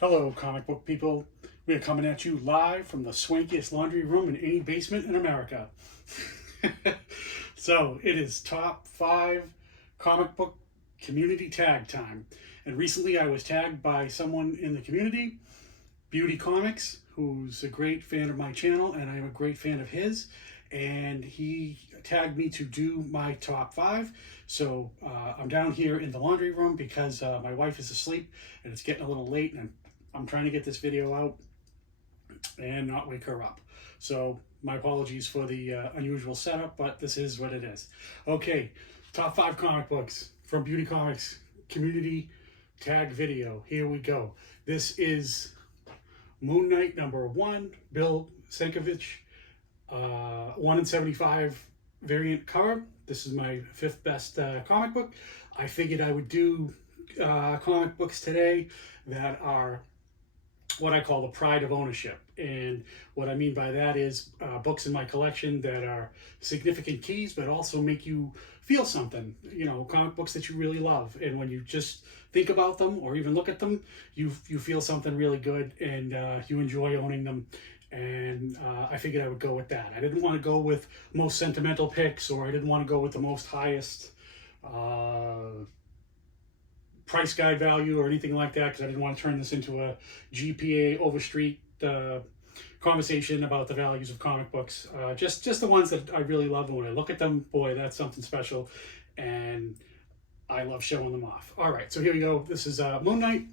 Hello, comic book people. We are coming at you live from the swankiest laundry room in any basement in America. So it is top 5 comic book community tag time. And recently I was tagged by someone in the community, Beauty Comics, who's a great fan of my channel, and I'm a great fan of his. And he tagged me to do my top 5. So I'm down here in the laundry room because my wife is asleep and it's getting a little late, and I'm trying to get this video out and not wake her up. So my apologies for the unusual setup, but this is what it is. Okay, top 5 comic books from Beauty Comics community tag video. Here we go. This is Moon Knight #1, Bill Sienkiewicz, 1 in 75 variant cover. This is my 5th best comic book. I figured I would do comic books today that are what I call the pride of ownership. And what I mean by that is books in my collection that are significant keys, but also make you feel something. You know, comic books that you really love. And when you just think about them or even look at them, you feel something really good, and you enjoy owning them. And I figured I would go with that. I didn't want to go with most sentimental picks, or I didn't want to go with the most highest price guide value or anything like that, because I didn't want to turn this into a GPA Overstreet conversation about the values of comic books. Just the ones that I really love, and when I look at them, boy, that's something special, and I love showing them off. All right, so here we go. This is Moon Knight.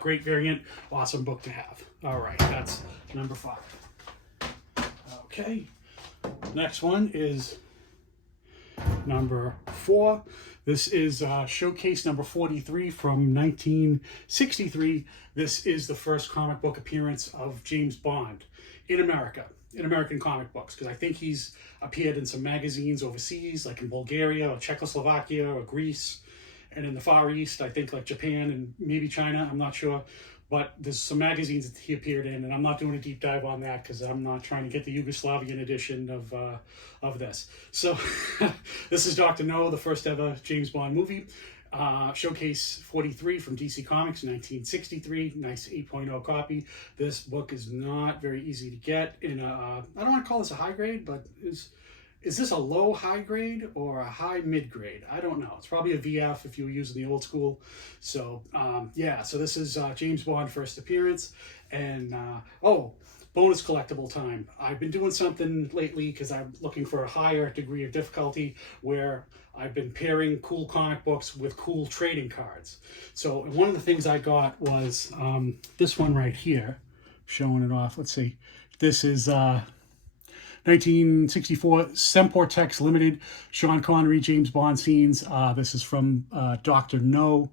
Great variant, awesome book to have. All right, that's number 5. Okay, next one is number 4. This is showcase number 43 from 1963. This is the first comic book appearance of James Bond in America, in American comic books, because I think he's appeared in some magazines overseas, like in Bulgaria or Czechoslovakia or Greece, and in the Far East, I think like Japan and maybe China, I'm not sure. But there's some magazines that he appeared in, and I'm not doing a deep dive on that because I'm not trying to get the Yugoslavian edition of this. So this is Dr. No, the first ever James Bond movie. Showcase 43 from DC Comics, 1963. Nice 8.0 copy. This book is not very easy to get. In I don't want to call this a high grade, but is this a low high grade or a high mid grade? I don't know. It's probably a VF if you were using the old school. So yeah, so this is James Bond first appearance. And oh, bonus collectible time. I've been doing something lately because I'm looking for a higher degree of difficulty, where I've been pairing cool comic books with cool trading cards. So one of the things I got was this one right here, showing it off. Let's see. This is 1964 Semportex Limited Sean Connery James Bond scenes. This is from Dr. No.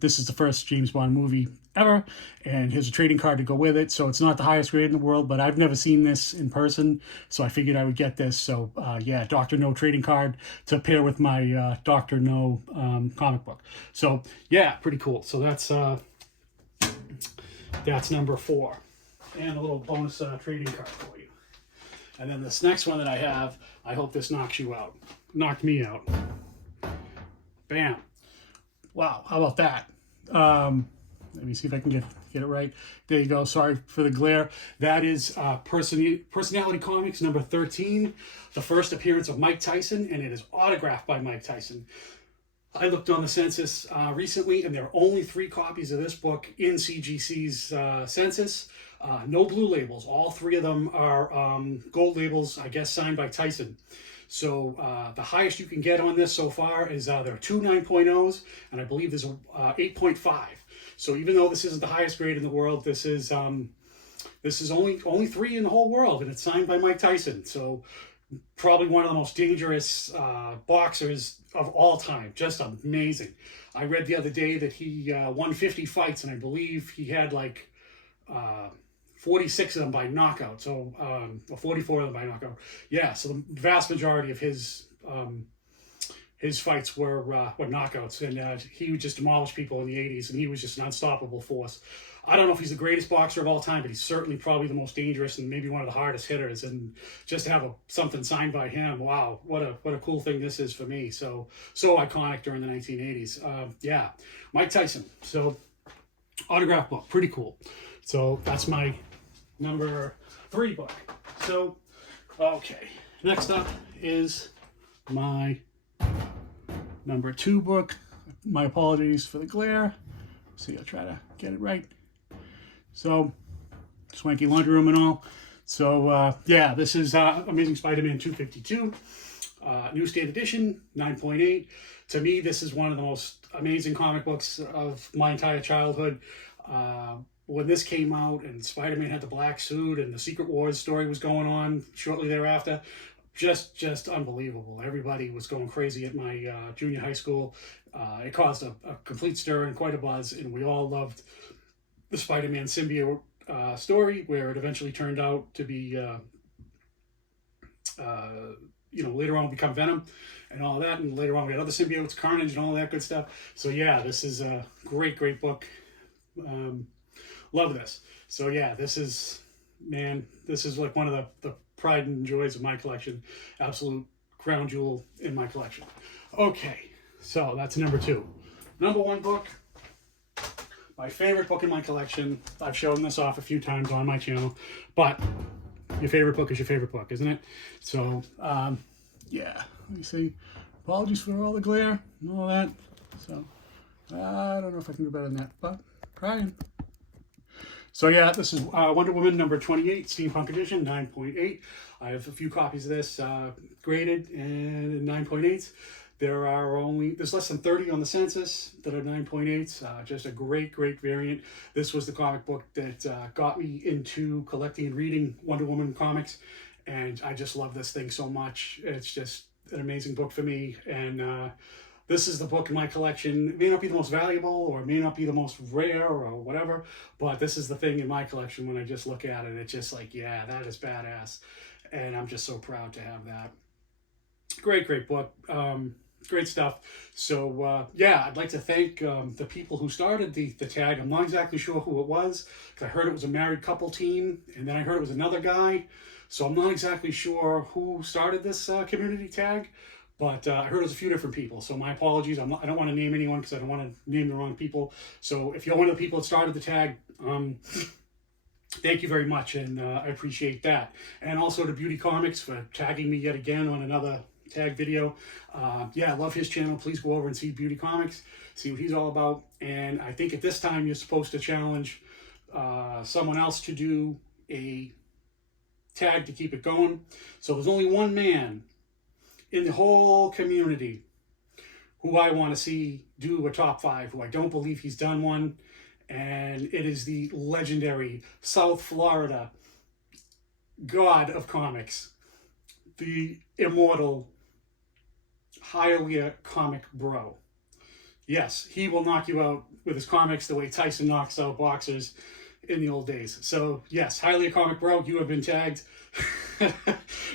This is the first James Bond movie ever, and here's a trading card to go with it. So it's not the highest grade in the world, but I've never seen this in person, so I figured I would get this. So yeah, Dr. No trading card to pair with my Dr. No comic book. So yeah, pretty cool. So that's number 4, and a little bonus trading card for you. And then this next one that I have, I hope this knocks you out. Knocked me out. Bam. Wow, how about that? Let me see if I can get it right. There you go. Sorry for the glare. That is Personality Comics number 13, the first appearance of Mike Tyson, and it is autographed by Mike Tyson. I looked on the census recently, and there are only 3 copies of this book in CGC's census. No blue labels. All 3 of them are gold labels, I guess, signed by Tyson. So the highest you can get on this so far is there are 2 9.0s, and I believe there's a 8.5. So even though this isn't the highest grade in the world, this is only 3 in the whole world, and it's signed by Mike Tyson. So probably one of the most dangerous boxers of all time. Just amazing. I read the other day that he won 50 fights, and I believe he had like 46 of them by knockout. So or 44 of them by knockout. Yeah, so the vast majority of his fights were knockouts, and he would just demolish people in the 80s, and he was just an unstoppable force. I don't know if he's the greatest boxer of all time, but he's certainly probably the most dangerous and maybe one of the hardest hitters. And just to have something signed by him, wow, what a cool thing this is for me. So iconic during the 1980s. Yeah, Mike Tyson. So autograph book, pretty cool. So that's my number 3 book. So, okay, next up is my number 2 book. My apologies for the glare. See, I'll try to get it right. So, swanky laundry room and all. So, yeah, this is Amazing Spider-Man 252, newsstand edition, 9.8. To me, this is one of the most amazing comic books of my entire childhood. When this came out and Spider-Man had the black suit and the Secret Wars story was going on shortly thereafter, just unbelievable. Everybody was going crazy at my junior high school. It caused a complete stir and quite a buzz, and we all loved the Spider-Man symbiote story, where it eventually turned out to be, later on become Venom and all that, and later on we had other symbiotes, Carnage and all that good stuff. So yeah, this is a great book. Love this. So yeah, this is like one of the pride and joys of my collection. Absolute crown jewel in my collection. Okay, so that's number 2. Number 1 book, my favorite book in my collection. I've shown this off a few times on my channel, but your favorite book is your favorite book, isn't it? So, yeah, let me see. Apologies for all the glare and all that. So, I don't know if I can do better than that, but trying. So yeah, this is Wonder Woman number 28, Steampunk Edition, 9.8. I have a few copies of this graded and 9.8s. There's less than 30 on the census that are 9.8s. Just a great variant. This was the comic book that got me into collecting and reading Wonder Woman comics, and I just love this thing so much. It's just an amazing book for me, and this is the book in my collection. It may not be the most valuable, or it may not be the most rare, or whatever, but this is the thing in my collection. When I just look at it, it's just like, yeah, that is badass, and I'm just so proud to have that. Great book. Great stuff. So yeah, I'd like to thank the people who started the tag. I'm not exactly sure who it was, because I heard it was a married couple team, and then I heard it was another guy. So I'm not exactly sure who started this community tag, but I heard it was a few different people. So my apologies. I don't want to name anyone, because I don't want to name the wrong people. So if you're one of the people that started the tag, thank you very much, and I appreciate that. And also to Beauty Comics for tagging me yet again on another tag video. Yeah, I love his channel. Please go over and see Beauty Comics, see what he's all about. And I think at this time you're supposed to challenge someone else to do a tag to keep it going. So there's only one man in the whole community who I want to see do a top 5, who I don't believe he's done one, and it is the legendary South Florida god of comics, the immortal Hialeah Comic Bro. Yes, he will knock you out with his comics the way Tyson knocks out boxers in the old days. So yes, Hialeah Comic Bro, you have been tagged.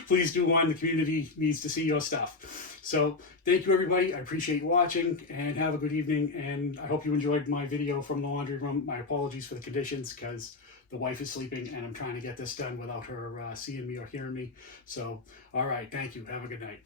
Please do one. The community needs to see your stuff. So thank you, everybody. I appreciate you watching, and have a good evening. And I hope you enjoyed my video from the laundry room. My apologies for the conditions, because the wife is sleeping and I'm trying to get this done without her seeing me or hearing me. So, all right. Thank you. Have a good night.